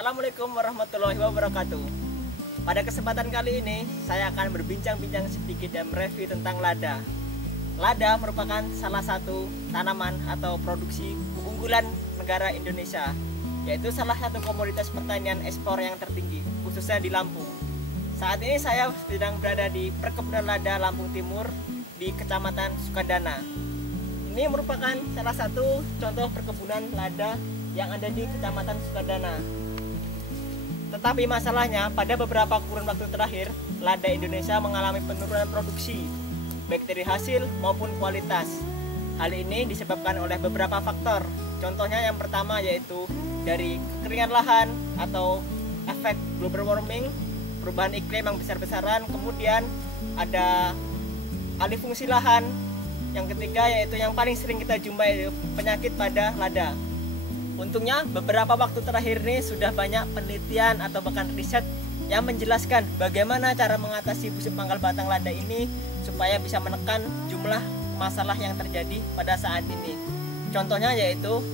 Assalamualaikum warahmatullahi wabarakatuh. Pada kesempatan kali ini, saya akan berbincang-bincang sedikit dan mereview tentang lada. Lada merupakan salah satu tanaman atau produksi unggulan negara Indonesia, yaitu salah satu komoditas pertanian ekspor yang tertinggi, khususnya di Lampung. Saat ini saya sedang berada di perkebunan lada Lampung Timur di Kecamatan Sukadana. Ini merupakan salah satu contoh perkebunan lada yang ada di Kecamatan Sukadana. Tetapi masalahnya pada beberapa kurun waktu terakhir, lada Indonesia mengalami penurunan produksi, baik dari hasil maupun kualitas. Hal ini disebabkan oleh beberapa faktor. Contohnya yang pertama yaitu dari kekeringan lahan atau efek global warming, perubahan iklim yang besar-besaran, kemudian ada alih fungsi lahan. Yang ketiga yaitu yang paling sering kita jumpai penyakit pada lada. Untungnya beberapa waktu terakhir ini sudah banyak penelitian atau bahkan riset yang menjelaskan bagaimana cara mengatasi busuk pangkal batang lada ini supaya bisa menekan jumlah masalah yang terjadi pada saat ini. Contohnya yaitu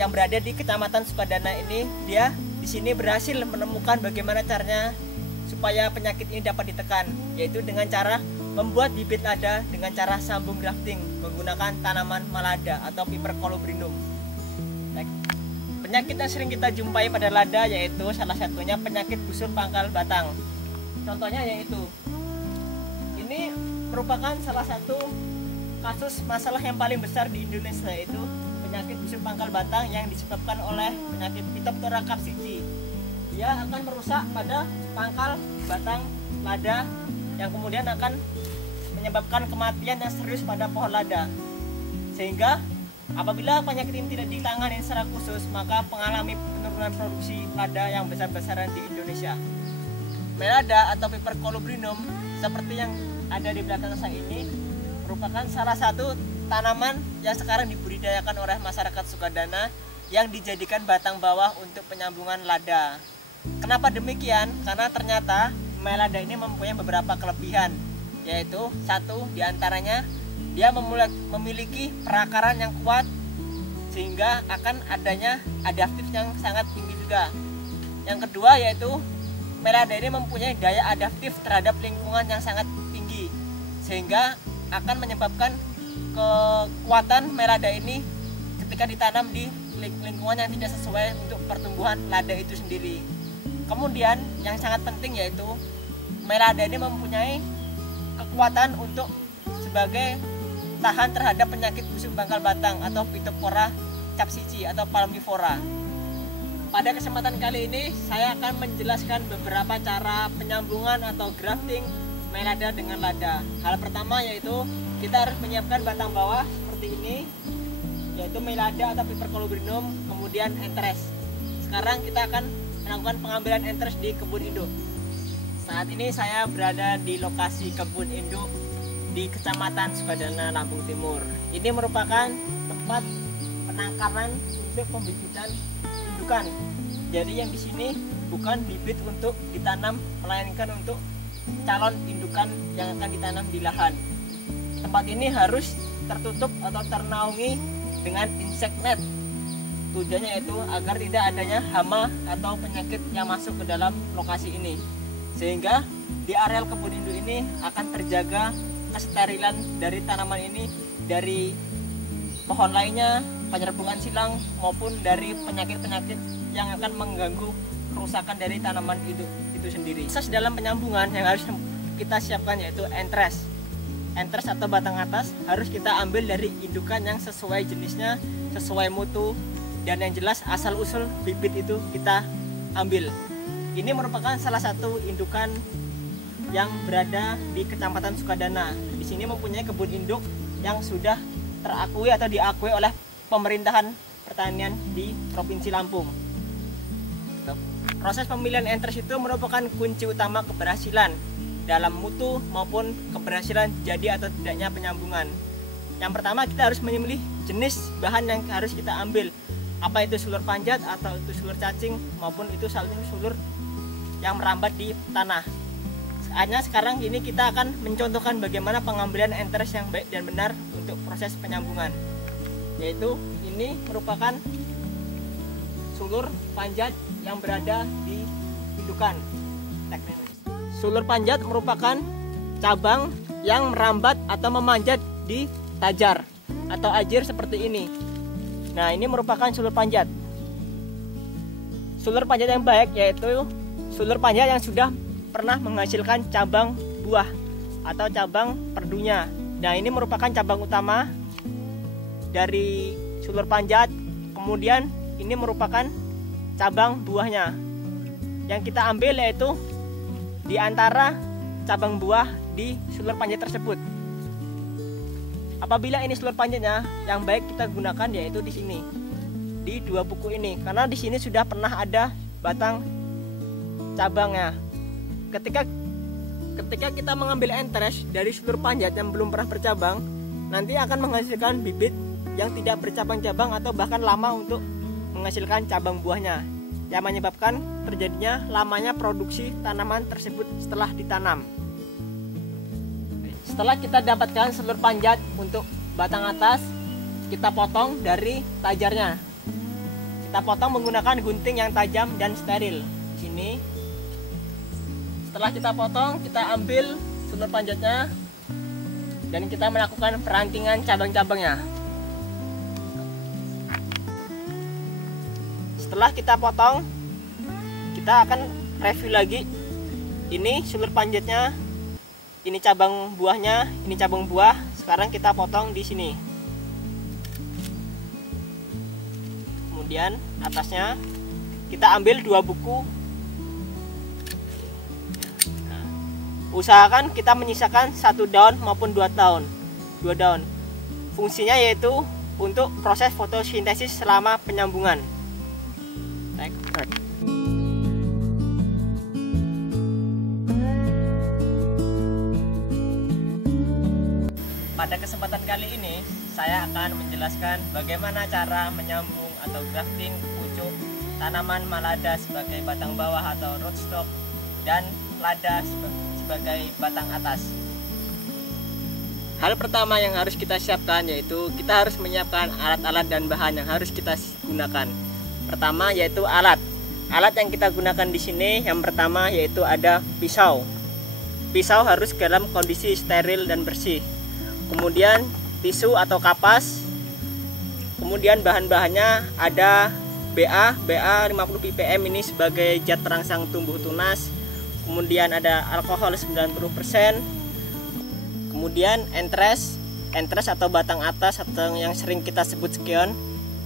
yang berada di Kecamatan Sukadana ini, dia di sini berhasil menemukan bagaimana caranya supaya penyakit ini dapat ditekan, yaitu dengan cara membuat bibit lada dengan cara sambung grafting menggunakan tanaman malada atau Piper colubrinum. Penyakit yang sering kita jumpai pada lada yaitu salah satunya penyakit busur pangkal batang. Contohnya yaitu ini merupakan salah satu kasus masalah yang paling besar di Indonesia, yaitu penyakit busur pangkal batang yang disebabkan oleh penyakit Phytophthora capsicum. Dia akan merusak pada pangkal batang lada yang kemudian akan menyebabkan kematian yang serius pada pohon lada. Sehingga apabila penyakit ini tidak ditangani secara khusus, maka mengalami penurunan produksi lada yang besar-besaran di Indonesia. Melada atau Piper colubrinum seperti yang ada di belakang saya ini merupakan salah satu tanaman yang sekarang dibudidayakan oleh masyarakat Sukadana yang dijadikan batang bawah untuk penyambungan lada. Kenapa demikian? Karena ternyata melada ini mempunyai beberapa kelebihan, yaitu satu diantaranya dia memiliki perakaran yang kuat sehingga akan adanya adaptif yang sangat tinggi juga. Yang kedua yaitu melada ini mempunyai daya adaptif terhadap lingkungan yang sangat tinggi sehingga akan menyebabkan kekuatan melada ini ketika ditanam di lingkungan yang tidak sesuai untuk pertumbuhan lada itu sendiri. Kemudian yang sangat penting yaitu melada ini mempunyai kekuatan untuk sebagai tahan terhadap penyakit busuk pangkal batang atau Phytophthora capsicum atau palmivora. Pada kesempatan kali ini saya akan menjelaskan beberapa cara penyambungan atau grafting melada dengan lada. Hal pertama yaitu kita harus menyiapkan batang bawah seperti ini, yaitu melada atau Piper colubrinum, kemudian entres. Sekarang kita akan melakukan pengambilan entres di kebun induk. Saat ini saya berada di lokasi kebun induk di Kecamatan Sukadana, Lampung Timur. Ini merupakan tempat penangkaran untuk pembibitan indukan. Jadi yang di sini bukan bibit untuk ditanam, melainkan untuk calon indukan yang akan ditanam di lahan. Tempat ini harus tertutup atau ternaungi dengan insect net. Tujuannya itu agar tidak adanya hama atau penyakit yang masuk ke dalam lokasi ini, sehingga di areal kebun induk ini akan terjaga kesterilan dari tanaman ini dari pohon lainnya, penyerbukan silang maupun dari penyakit-penyakit yang akan mengganggu kerusakan dari tanaman itu sendiri. Proses dalam penyambungan yang harus kita siapkan yaitu entres. Entres atau batang atas harus kita ambil dari indukan yang sesuai jenisnya, sesuai mutu, dan yang jelas asal-usul bibit itu kita ambil. Ini merupakan salah satu indukan yang berada di Kecamatan Sukadana. Di sini mempunyai kebun induk yang sudah terakui atau diakui oleh pemerintahan pertanian di Provinsi Lampung. Proses pemilihan entres itu merupakan kunci utama keberhasilan dalam mutu maupun keberhasilan jadi atau tidaknya penyambungan. Yang pertama kita harus memilih jenis bahan yang harus kita ambil. Apa itu sulur panjat atau itu sulur cacing maupun itu sulur yang merambat di tanah. Hanya sekarang ini kita akan mencontohkan bagaimana pengambilan entres yang baik dan benar untuk proses penyambungan. Yaitu ini merupakan sulur panjat yang berada di indukan. Sulur panjat merupakan cabang yang merambat atau memanjat di tajar atau ajir seperti ini. Nah, ini merupakan sulur panjat. Sulur panjat yang baik yaitu sulur panjat yang sudah pernah menghasilkan cabang buah atau cabang perdunya. Nah, ini merupakan cabang utama dari sulur panjat. Kemudian ini merupakan cabang buahnya. Yang kita ambil yaitu di antara cabang buah di sulur panjat tersebut. Apabila ini sulur panjatnya, yang baik kita gunakan yaitu di sini, di dua buku ini, karena di sini sudah pernah ada batang cabangnya. Ketika kita mengambil entres dari sulur panjat yang belum pernah bercabang, nanti akan menghasilkan bibit yang tidak bercabang-cabang atau bahkan lama untuk menghasilkan cabang buahnya, yang menyebabkan terjadinya lamanya produksi tanaman tersebut setelah ditanam. Setelah kita dapatkan sulur panjat untuk batang atas, kita potong dari tajarnya. Kita potong menggunakan gunting yang tajam dan steril. Sini. Setelah kita potong, kita ambil sulur panjatnya dan kita melakukan perantingan cabang-cabangnya. Setelah kita potong, kita akan review lagi. Ini sulur panjatnya, ini cabang buahnya, ini cabang buah. Sekarang kita potong di sini. Kemudian atasnya kita ambil 2 buku. Nah, usahakan kita menyisakan 1 daun maupun 2 daun. Fungsinya yaitu untuk proses fotosintesis selama penyambungan. Pada kesempatan kali ini, saya akan menjelaskan bagaimana cara menyambung atau grafting pucuk tanaman malada sebagai batang bawah atau rootstock dan lada sebagai batang atas. Hal pertama yang harus kita siapkan yaitu kita harus menyiapkan alat-alat dan bahan yang harus kita gunakan. Pertama yaitu alat. Alat yang kita gunakan di sini yang pertama yaitu ada pisau. Pisau harus dalam kondisi steril dan bersih. Kemudian tisu atau kapas. Kemudian bahan-bahannya ada BA 50 ppm ini sebagai zat terangsang tumbuh tunas. Kemudian ada alkohol 90%. Kemudian entres atau batang atas atau yang sering kita sebut skeon.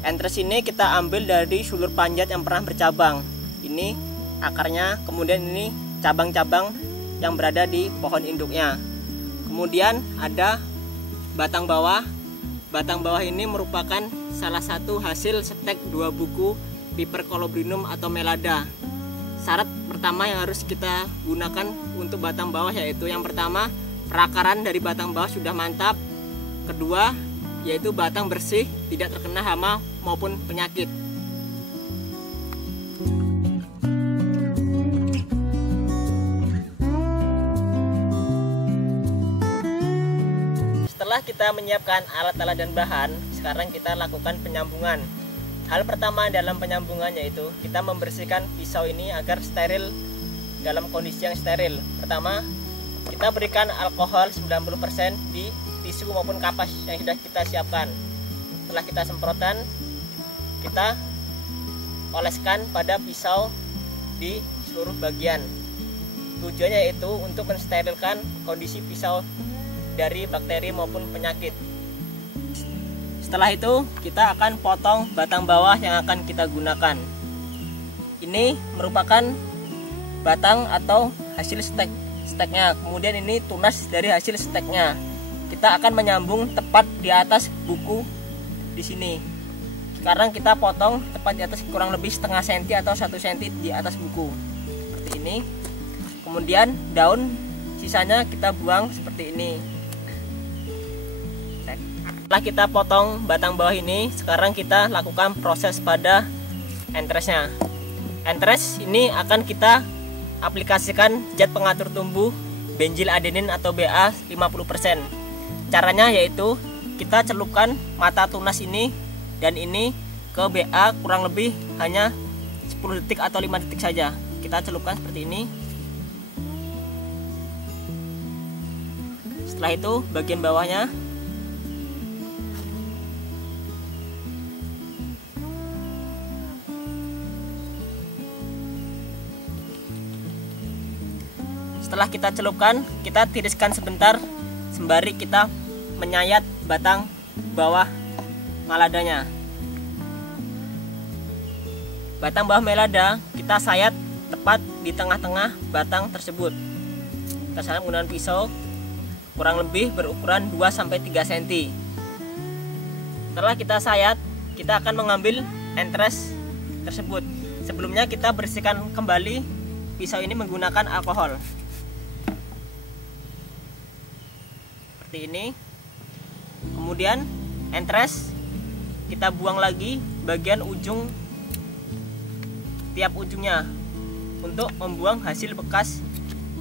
Entres ini kita ambil dari sulur panjat yang pernah bercabang. Ini akarnya, kemudian ini cabang-cabang yang berada di pohon induknya. Kemudian ada batang bawah. Batang bawah ini merupakan salah satu hasil stek 2 buku Pipercolobrinum atau melada. Syarat pertama yang harus kita gunakan untuk batang bawah yaitu yang pertama, perakaran dari batang bawah sudah mantap. Kedua, yaitu batang bersih, tidak terkena hama maupun penyakit. Setelah kita menyiapkan alat-alat dan bahan, sekarang kita lakukan penyambungan. Hal pertama dalam penyambungan yaitu kita membersihkan pisau ini agar steril, dalam kondisi yang steril. Pertama, kita berikan alkohol 90% di tisu maupun kapas yang sudah kita siapkan. Setelah kita semprotan, kita oleskan pada pisau di seluruh bagian. Tujuannya yaitu untuk mensterilkan kondisi pisau dari bakteri maupun penyakit. Setelah itu kita akan potong batang bawah yang akan kita gunakan. Ini merupakan batang atau hasil steknya. Kemudian ini tunas dari hasil steknya. Kita akan menyambung tepat di atas buku di sini. Sekarang kita potong tepat di atas kurang lebih setengah senti atau 1 senti di atas buku. Seperti ini. Kemudian daun sisanya kita buang seperti ini. Setelah kita potong batang bawah ini, sekarang kita lakukan proses pada entresnya. Entres ini akan kita aplikasikan zat pengatur tumbuh benzyl adenin atau BA 50%. Caranya yaitu kita celupkan mata tunas ini dan ini ke BA kurang lebih hanya 10 10 detik atau 5 detik saja. Kita celupkan seperti ini. Setelah itu bagian bawahnya setelah kita celupkan, kita tiriskan sebentar sembari kita menyayat batang bawah maladanya. Batang bawah melada kita sayat tepat di tengah-tengah batang tersebut. Kita sayat menggunakan pisau kurang lebih berukuran 2-3 cm. Setelah kita sayat, kita akan mengambil entres tersebut. Sebelumnya kita bersihkan kembali pisau ini menggunakan alkohol. Seperti ini. Kemudian entres kita buang lagi bagian ujung, tiap ujungnya, untuk membuang hasil bekas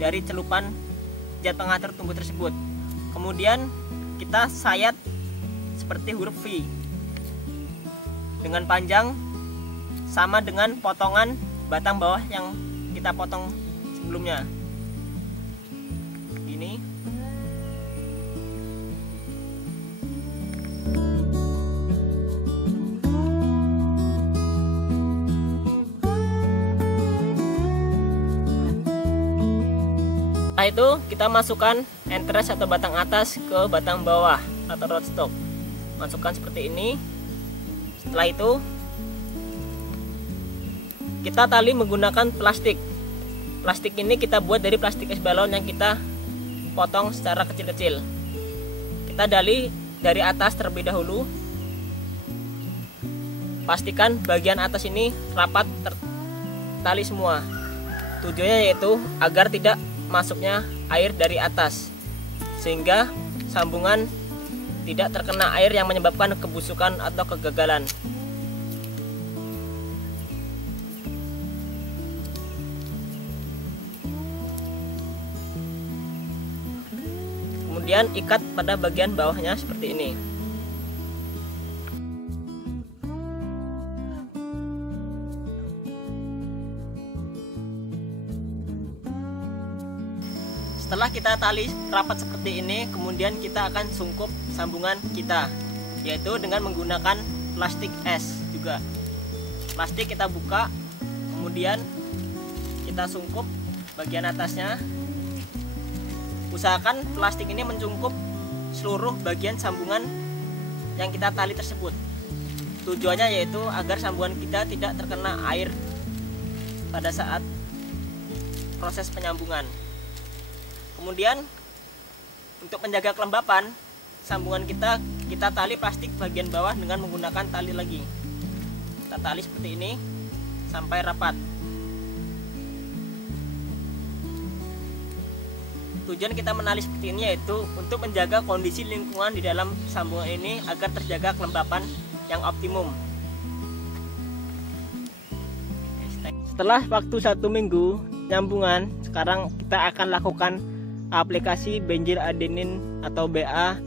dari celupan zat pengatur tumbuh tersebut. Kemudian kita sayat seperti huruf V dengan panjang sama dengan potongan batang bawah yang kita potong sebelumnya. Gini. Setelah itu kita masukkan entres atau batang atas ke batang bawah atau rootstock. Masukkan seperti ini. Setelah itu kita tali menggunakan plastik. Plastik ini kita buat dari plastik es balon yang kita potong secara kecil-kecil. Kita tali dari atas terlebih dahulu. Pastikan bagian atas ini rapat tali semua. Tujuannya yaitu agar tidak masuknya air dari atas, sehingga sambungan tidak terkena air yang menyebabkan kebusukan atau kegagalan. Kemudian ikat pada bagian bawahnya seperti ini. Setelah kita tali rapat seperti ini, kemudian kita akan sungkup sambungan kita, yaitu dengan menggunakan plastik es juga. Plastik kita buka, kemudian kita sungkup bagian atasnya. Usahakan plastik ini mencungkup seluruh bagian sambungan yang kita tali tersebut. Tujuannya yaitu agar sambungan kita tidak terkena air pada saat proses penyambungan. Kemudian untuk menjaga kelembapan sambungan kita tali plastik bagian bawah dengan menggunakan tali lagi. Kita tali seperti ini sampai rapat. Tujuan kita menali seperti ini yaitu untuk menjaga kondisi lingkungan di dalam sambungan ini agar terjaga kelembapan yang optimum. Setelah waktu 1 minggu nyambungan, sekarang kita akan lakukan aplikasi benzyl adenin atau BA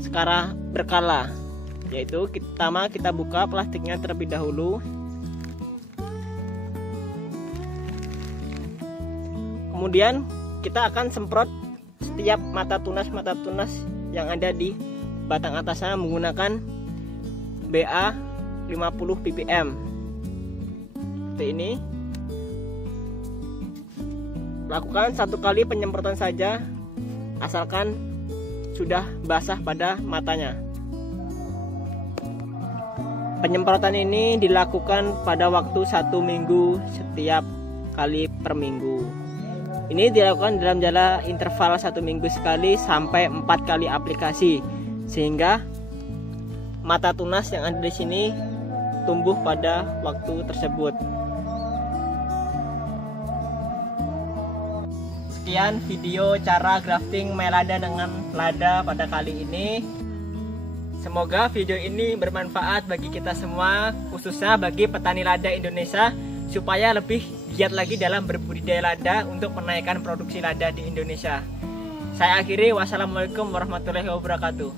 secara berkala, yaitu pertama kita buka plastiknya terlebih dahulu. Kemudian kita akan semprot setiap mata tunas yang ada di batang atasnya menggunakan BA 50 ppm seperti ini. Lakukan 1 kali penyemprotan saja, asalkan sudah basah pada matanya. Penyemprotan ini dilakukan pada waktu 1 minggu setiap kali per minggu. Ini dilakukan dalam jangka interval 1 minggu sekali sampai 4 kali aplikasi, sehingga mata tunas yang ada di sini tumbuh pada waktu tersebut. Sekian video cara grafting melada dengan lada pada kali ini. Semoga video ini bermanfaat bagi kita semua, khususnya bagi petani lada Indonesia, supaya lebih giat lagi dalam berbudidaya lada untuk menaikkan produksi lada di Indonesia. Saya akhiri, wassalamualaikum warahmatullahi wabarakatuh.